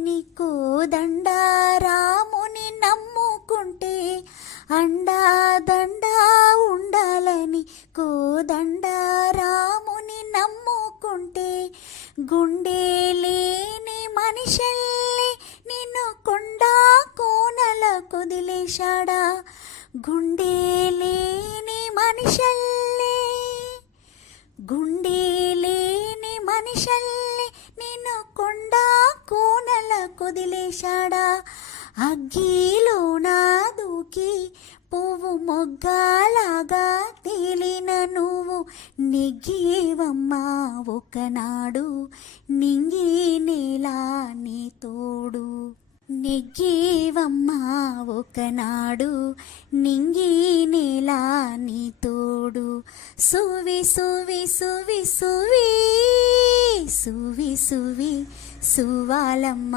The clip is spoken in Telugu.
నీకు దండా రాముని నమ్ముకుంటే అండా దండా ఉండాలని కోదండా రాముని నమ్ముకుంటే గుండె లేని మనిషెల్లి నిన్ను కొండా కోనల కొదిలేశాడా గుండె లేని మనిషెల్లి గుండె లేని మనిషెల్లి నిన్ను కొండా కోనల కొదిలేశాడా అగ్గిలోన దూకి పువ్వు మొగ్గలాగా తేలిన నువ్వు నెగ్గేవమ్మా ఒకనాడు నింగి నేల నీ తోడు నెగ్గేవమ్మా ఒకనాడు నింగి నేల నీ తోడు సువి సువి సువి సువి సువి సువి సువాలమ్మ